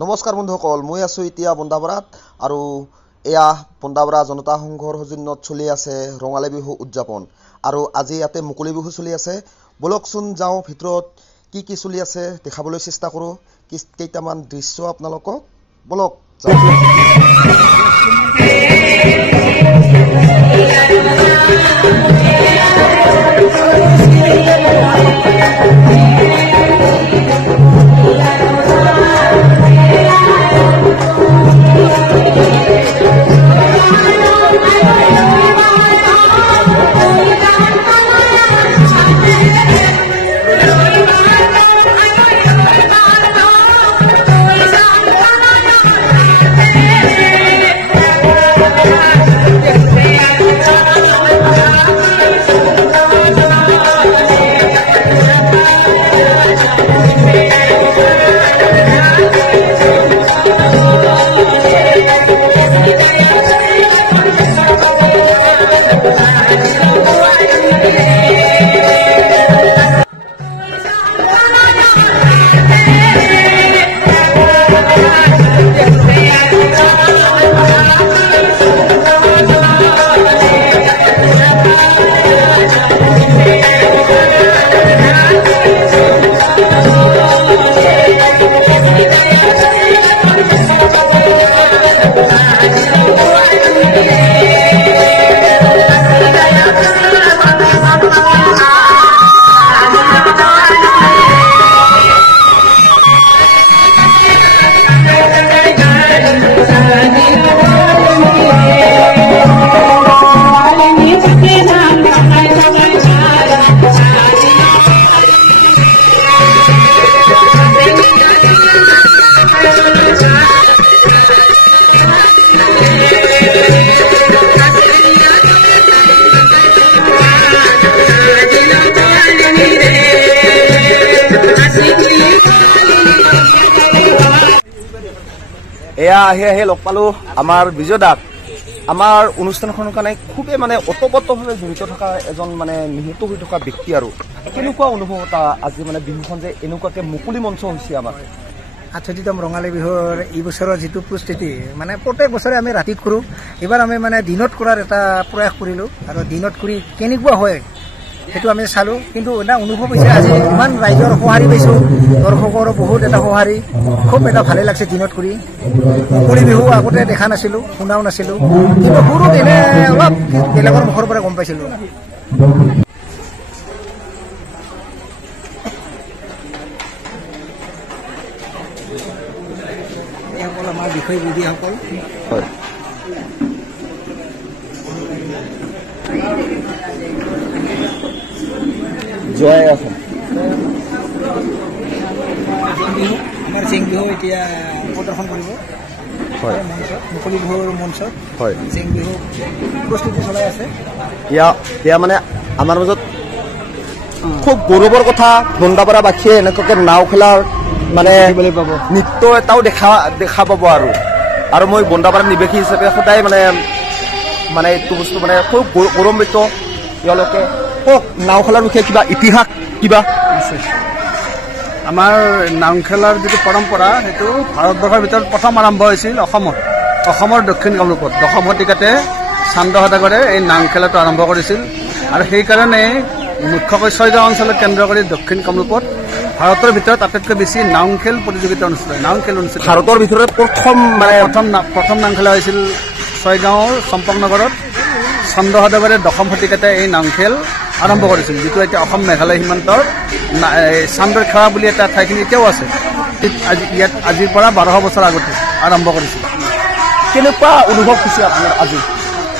নমস্কাৰ বন্ধুসকল, মই আছোঁ এতিয়া বন্দাবৰাত আৰু এয়া বন্দাবৰা জনতা সংঘৰ সৌজন্যত চলি আছে ৰঙালী বিহু উদযাপন আৰু আজি ইয়াতে মুকলি বিহু চলি আছে। বলকচোন যাওঁ ভিতৰত কি চলি আছে দেখাবলৈ চেষ্টা কৰোঁ। কেইটামান দৃশ্য আপোনালোকক বলক এয়া আহি লগ পালোঁ আমাৰ বিজয় দাক। আমাৰ অনুষ্ঠানখনৰ কাৰণে খুবেই ওতপ্ৰোতভাৱে জড়িত থকা এজন নিহিত হৈ থকা ব্যক্তি আৰু কেনেকুৱা অনুভৱ এটা আজি বিহুখন যে এনেকুৱাকে মুকলি মঞ্চ হৈছে আমাৰ 68তম ৰঙালী বিহুৰ এই বছৰৰ যিটো প্ৰস্তুতি প্ৰত্যেক বছৰে আমি ৰাতিত কৰোঁ। এইবাৰ আমি দিনত কৰাৰ এটা প্ৰয়াস কৰিলোঁ আৰু দিনত কৰি কেনেকুৱা হয় সেইটো আমি চালোঁ। কিন্তু এটা অনুভৱ হৈছে আজি ইমান ৰাইজৰ সঁহাৰি পাইছোঁ, দৰ্শকৰো বহুত এটা সঁহাৰি, খুব এটা ভালে লাগছে দিনত কৰি। মুকলি বিহু আগতে দেখা নাছিলোঁ, শুনাও নাছিলোঁ, কিন্তু সৰুত এনে অলপ বেলেগৰ মুখৰ পৰা গম পাইছিলোঁ। এইসকল আমাৰ বিষয়ববীয়াসকল। হয়, জয় অসম। আমাৰ জেং বিহু এতিয়া প্ৰদৰ্শন কৰিব। হয়, মুকলি বিহুৰ মঞ্চত হয়, জেং বিহু প্ৰস্তুতি চলাই আছে। এয়া আমাৰ মাজত খুব গৌৰৱৰ কথা। বন্দাবৰাবাসীয়ে এনেকুৱাকে নাও খেলাৰ নৃত্য এটাও দেখা পাব আৰু মই বন্দাবৰা নিবাসী হিচাপে সদায় এইটো বস্তু খুব গৌৰৱান্বিত। তেওঁলোকে কওক নাও খেলাৰ বিষয়ে কিবা ইতিহাস কিবা আছে। আমাৰ নাও খেলাৰ যিটো পৰম্পৰা সেইটো ভাৰতবৰ্ষৰ ভিতৰত প্ৰথম আৰম্ভ হৈছিল অসমৰ দক্ষিণ কামৰূপত। দশম শতিকাতে চান্দ সদাগৰে এই নাও খেলাটো আৰম্ভ কৰিছিল আৰু সেইকাৰণে মুখ্যকৈ ছয়গাঁও অঞ্চলক কেন্দ্ৰ কৰি দক্ষিণ কামৰূপত ভাৰতৰ ভিতৰত আটাইতকৈ বেছি নাও খেল প্ৰতিযোগিতা অনুষ্ঠিত হয়। নাও খেল অনুষ্ঠিত ভাৰতৰ ভিতৰত প্ৰথম নাও খেলা হৈছিল ছয়গাঁৱৰ চম্পকনগৰত। চন্দ সদাগৰে দশম শতিকাতে এই নাও খেল আৰম্ভ কৰিছিল, যিটো এতিয়া অসম মেঘালয় সীমান্তৰ চান্দৰ খেৱা বুলি এটা ঠাইখিনি এতিয়াও আছে। ইয়াত আজিৰ পৰা 12 বছৰ আগতে আৰম্ভ কৰিছিল। কেনেকুৱা অনুভৱ হৈছে আপোনাৰ আজি?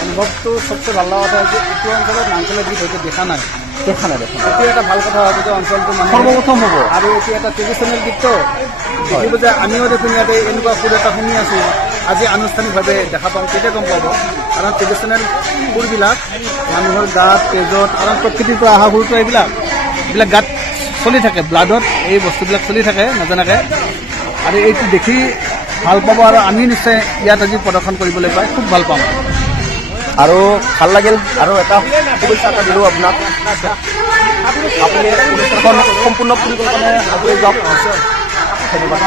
অনুভৱটো সবচে ভাল লগা কথা হৈছে এইটো অঞ্চলত নাও খেলৰ গীত হয়তো দেখা নাই। এইটো এটা ভাল কথা হ'ব যে অঞ্চলটো সৰ্বপ্ৰথম হ'ব আৰু এইটো এটা ট্ৰেডিশ্যনেল গীতটো দেখিব যে আমিও দেখোন ইয়াতে এনেকুৱা সুৰ এটা শুনি আছোঁ। আজি আনুষ্ঠানিকভাৱে দেখা পাওঁ, তেতিয়া গম পাব। কাৰণ ট্ৰেডিশ্যনেল সুৰবিলাক মানুহৰ গাত, তেজত আৰু প্ৰকৃতিৰ পৰা অহা সুৰটো এইবিলাক গাত চলি থাকে, ব্লাডত এই বস্তুবিলাক চলি থাকে নজনাকৈ। আৰু এইটো দেখি ভাল পাব আৰু আমি নিশ্চয় ইয়াত আজি প্ৰদৰ্শন কৰিবলৈ পাই খুব ভাল পাম। আৰু ভাল লাগিল আৰু এটা শুভেচ্ছা এটা দিলোঁ আপোনাক। আপুনি সম্পূৰ্ণ পৰিকল্পনাৰে আগুৱাই যাওক। ধন্যবাদ।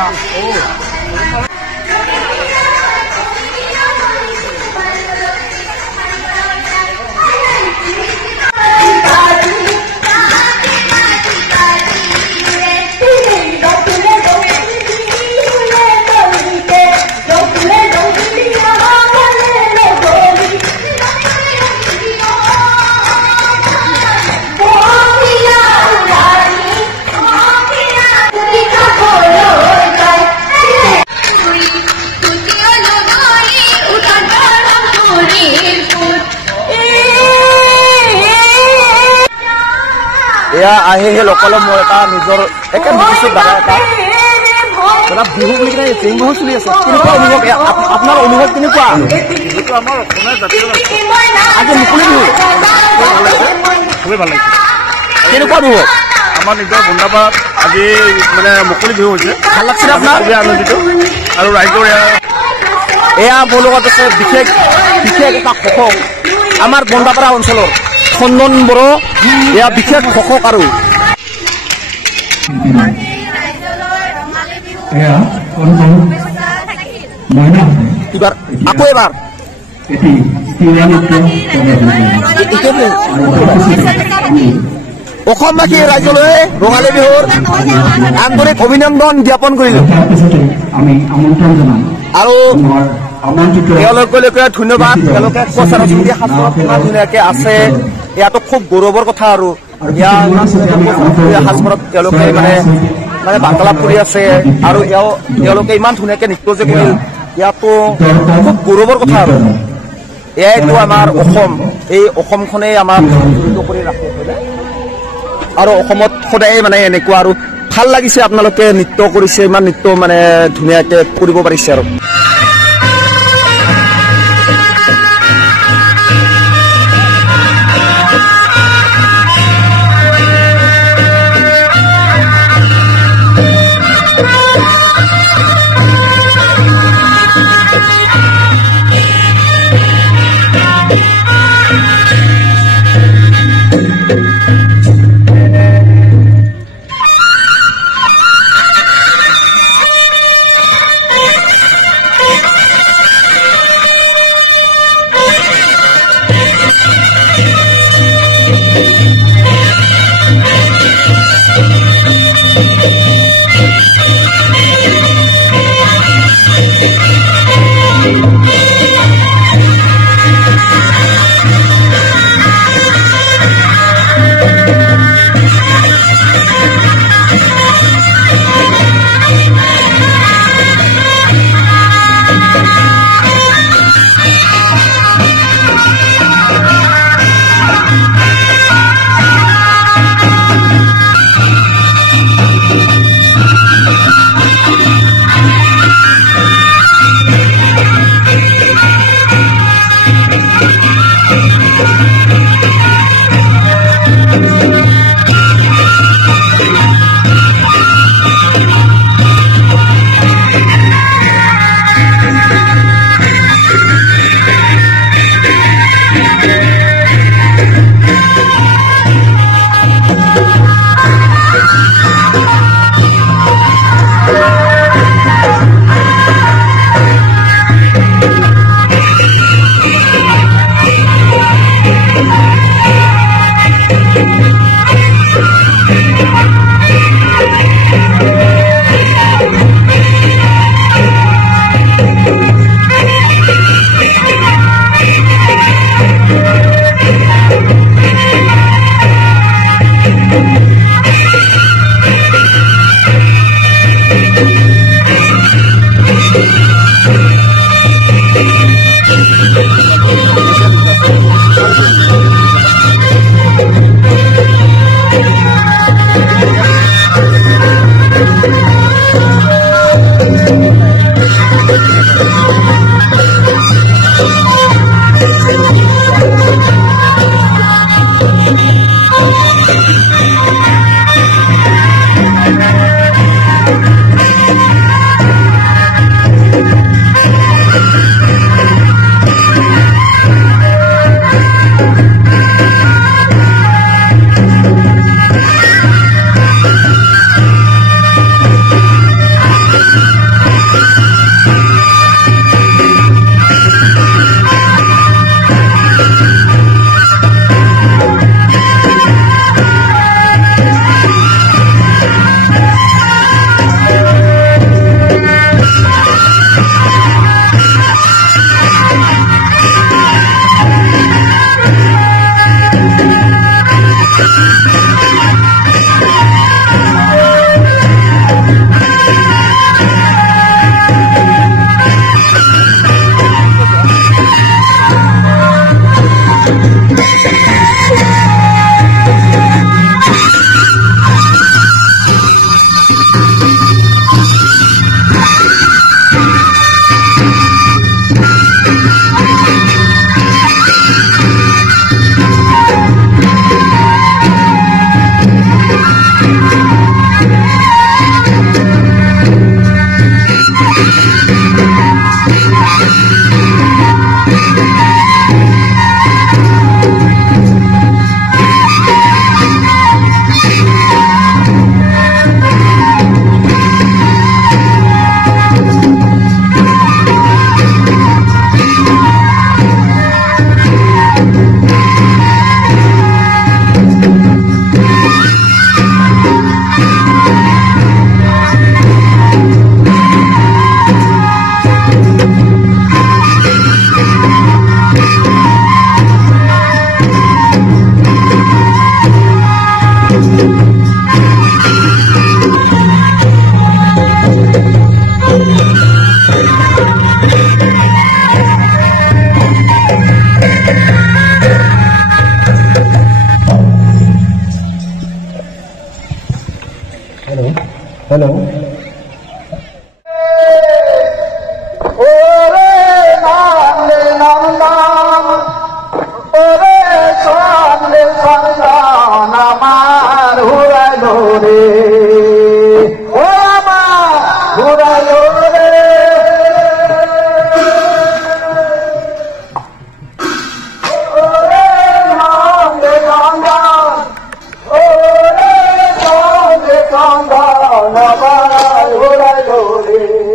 এয়া আহি সেই লোকলে মোৰ এটা নিজৰ একে ভৱিষ্যত দাদা এটা দাদা বিহু বুলি কিনে জেং বিহু চলি আছে কেনেকুৱা অনুভৱ আপোনাৰ অনুভৱ কেনেকুৱা যিটো আমাৰ অসমীয়া জাতীয় আজি মুকলি বিহু খুবেই ভাল লাগিছে কেনেকুৱা অনুভৱ আমাৰ নিজৰ বন্দাপাৰাত আজি মানে মুকলি বিহু হৈছে ভাল লাগিছে আপোনাৰ খুবেই আনন্দিত আৰু ৰাইজৰ এয়া মোৰ লগত আছে বিশেষ এটা শোষক আমাৰ বন্দাপাৰা অঞ্চলৰ চন্দন বড়ো এয়া বিশেষ শোষক আৰু এবাৰ আকৌ এবাৰ অসমবাসী ৰাইজলৈ ৰঙালী বিহুৰ আন্তৰিক অভিনন্দন জ্ঞাপন কৰিলো আৰু তেওঁলোকে ধন্যবাদ তেওঁলোকে প্ৰচাৰচন্দি সাজপাৰ ধুনীয়াকে আছে ইয়াতো খুব গৌৰৱৰ কথা আৰু সাজপাৰত তেওঁলোকে মানে বাৰ্তালাপ কৰি আছে আৰু তেওঁলোকে ইমান ধুনীয়াকে নৃত্য যে কৰিল ইয়াতো খুব গৌৰৱৰ কথা আৰু এয়াইতো আমাৰ অসম এই অসমখনেই আমাক জড়িত কৰি ৰাখে আৰু অসমত সদায় মানে এনেকুৱা আৰু ভাল লাগিছে আপোনালোকে নৃত্য কৰিছে ইমান নৃত্য মানে ধুনীয়াকে কৰিব পাৰিছে আৰু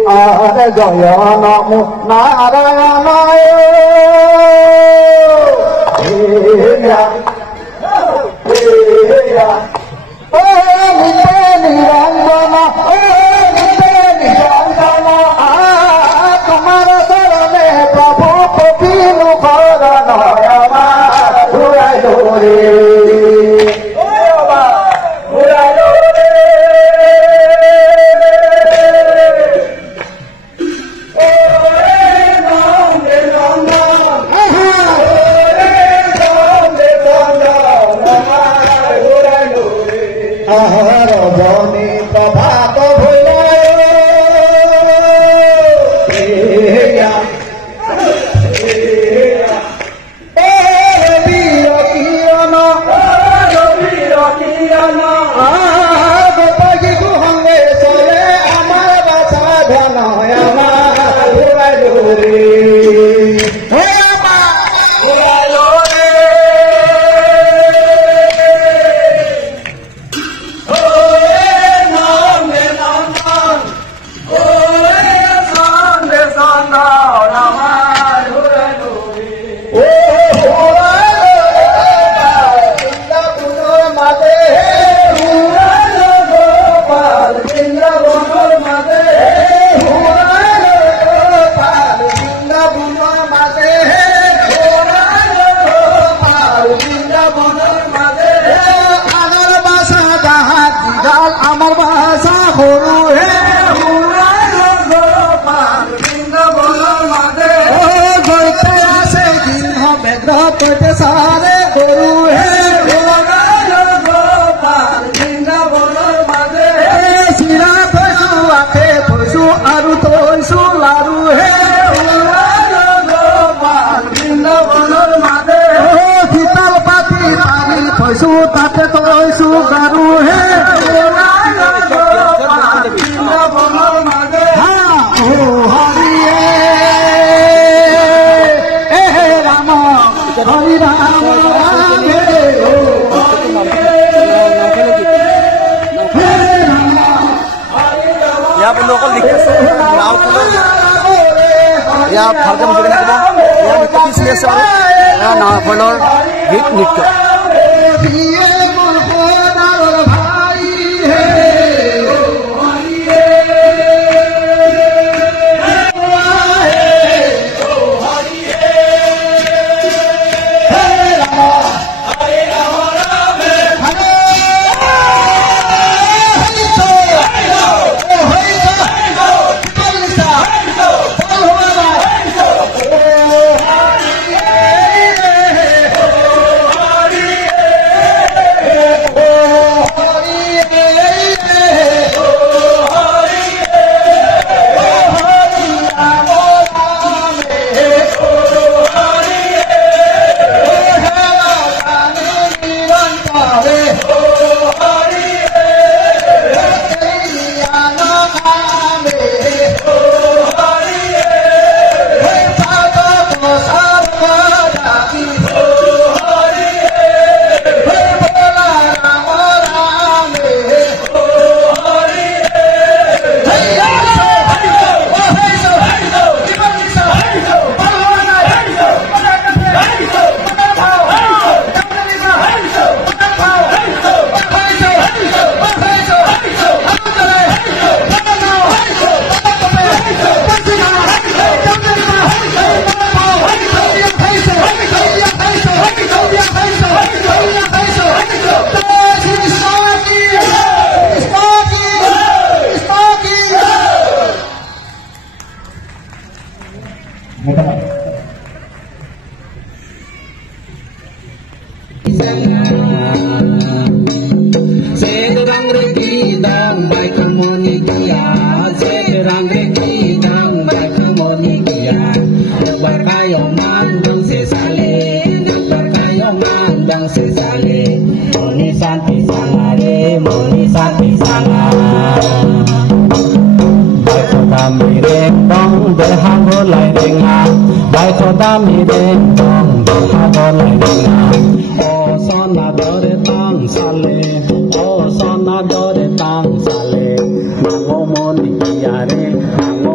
are jaya namo narayana heya heya nirangana nirangana tumhara sarane prabhu kopinu karana yama dhurai dore ভালকে বুজি কেনে ক'ব ইয়াৰ নৃত্য কি চলি আছে আৰু নাওফলৰ গীত নৃত্য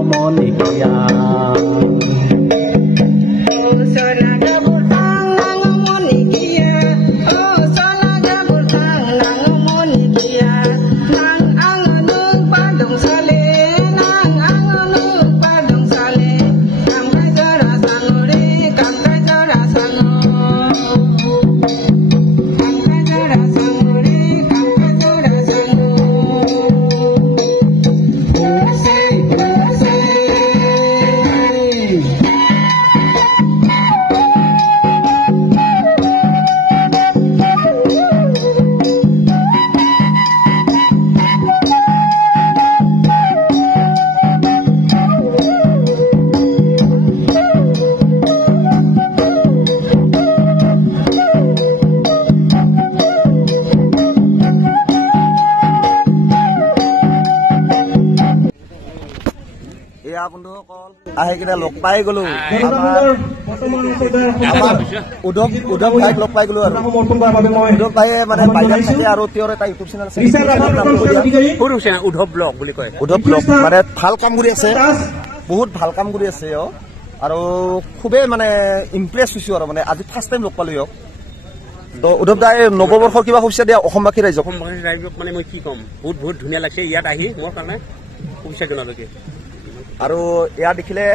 মনিকিয়া বন্ধুসকল আহি কিনে লগ পাই গলো উদ্ধৱ ভাইক লগ পাই গলো আৰু উদ্ধৱ ভাইয়ে মানে বাহিৰত থাকে আৰু তেওঁৰ এটা ইউটিউব চেনেল আছে উদ্ধৱ ব্লগ বুলি কয় উদ্ধৱ ব্লগ মানে ভাল কাম কৰি আছে বহুত ভাল কাম কৰি আছে আৰু খুবেই মানে ইমপ্ৰেছ হৈছো আৰু মানে আজি ফাৰ্ষ্ট টাইম লগ পালো ইয়ক তো উদ্ধৱ দাই নৱবৰ্ষৰ কিবা শুভেচ্ছা দিয়া অসমবাসী ৰাইজক মানে মই কি ক'ম বহুত বহুত ধুনীয়া লাগিছে ইয়াত আহি মোৰ কাৰণে শুভেচ্ছা জনালৈকে আৰু এয়া দেখিলে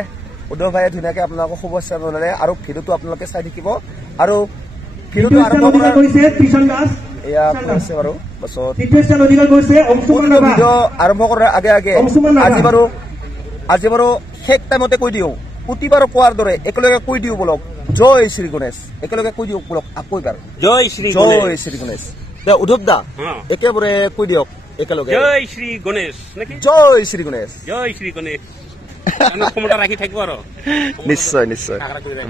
উদ্ধৱ ভাইয়ে ধুনীয়াকে আপোনালোকক শুভেচ্ছা জনালে আৰু ভিডিঅ'টো আপোনালোকে চাই থাকিব আৰু ভিডিঅ'টো আৰম্ভ কৰিছে এয়া কৈছে বাৰু পাছত ভিডিঅ' আৰম্ভ কৰাৰ আগে আগে আজি বাৰু শেষ টাইমতে কৈ দিওঁ প্ৰতিবাৰ কোৱাৰ দৰে একেলগে কৈ দিওঁ বলক জয় শ্ৰী গণেশ একেলগে কৈ দিওঁ বলক আকৌ এবাৰ জয় শ্ৰী গণেশ উদ্ধৱ দা একেবাৰে কৈ দিয়ক একেলগে জয় শ্ৰী গণেশ জয় শ্ৰী গণেশ জয় শ্ৰী গণেশ ক্ষমতা ৰাখি থাকিব আৰু নিশ্চয় নিশ্চয়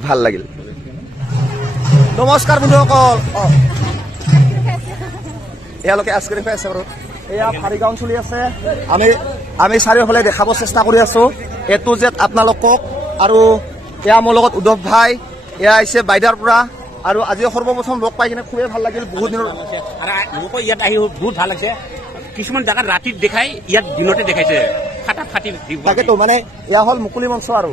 ভাল লাগিল নমস্কাৰ বন্ধুসকল এয়ালোকে আইচক্ৰীম খাই আছে বাৰু এয়া ফাৰিগাঁও চলি আছে আমি চাৰিওফালে দেখাব চেষ্টা কৰি আছো এটো যে আপোনালোকক আৰু এয়া মোৰ লগত উদ্ধৱ ভাই এয়া আহিছে বাইদাৰ পৰা আৰু আজি সৰ্বপ্ৰথম লগ পাই কিনে খুবেই ভাল লাগিল বহুত দিনৰ মোকো ইয়াত আহি বহুত ভাল লাগিছে কিছুমান জাগাত ৰাতিত দেখাই ইয়াত দিনতে দেখাইছে ফাটা ফাটি তাকেতো মানে এয়া হ'ল মুকলি মঞ্চ আৰু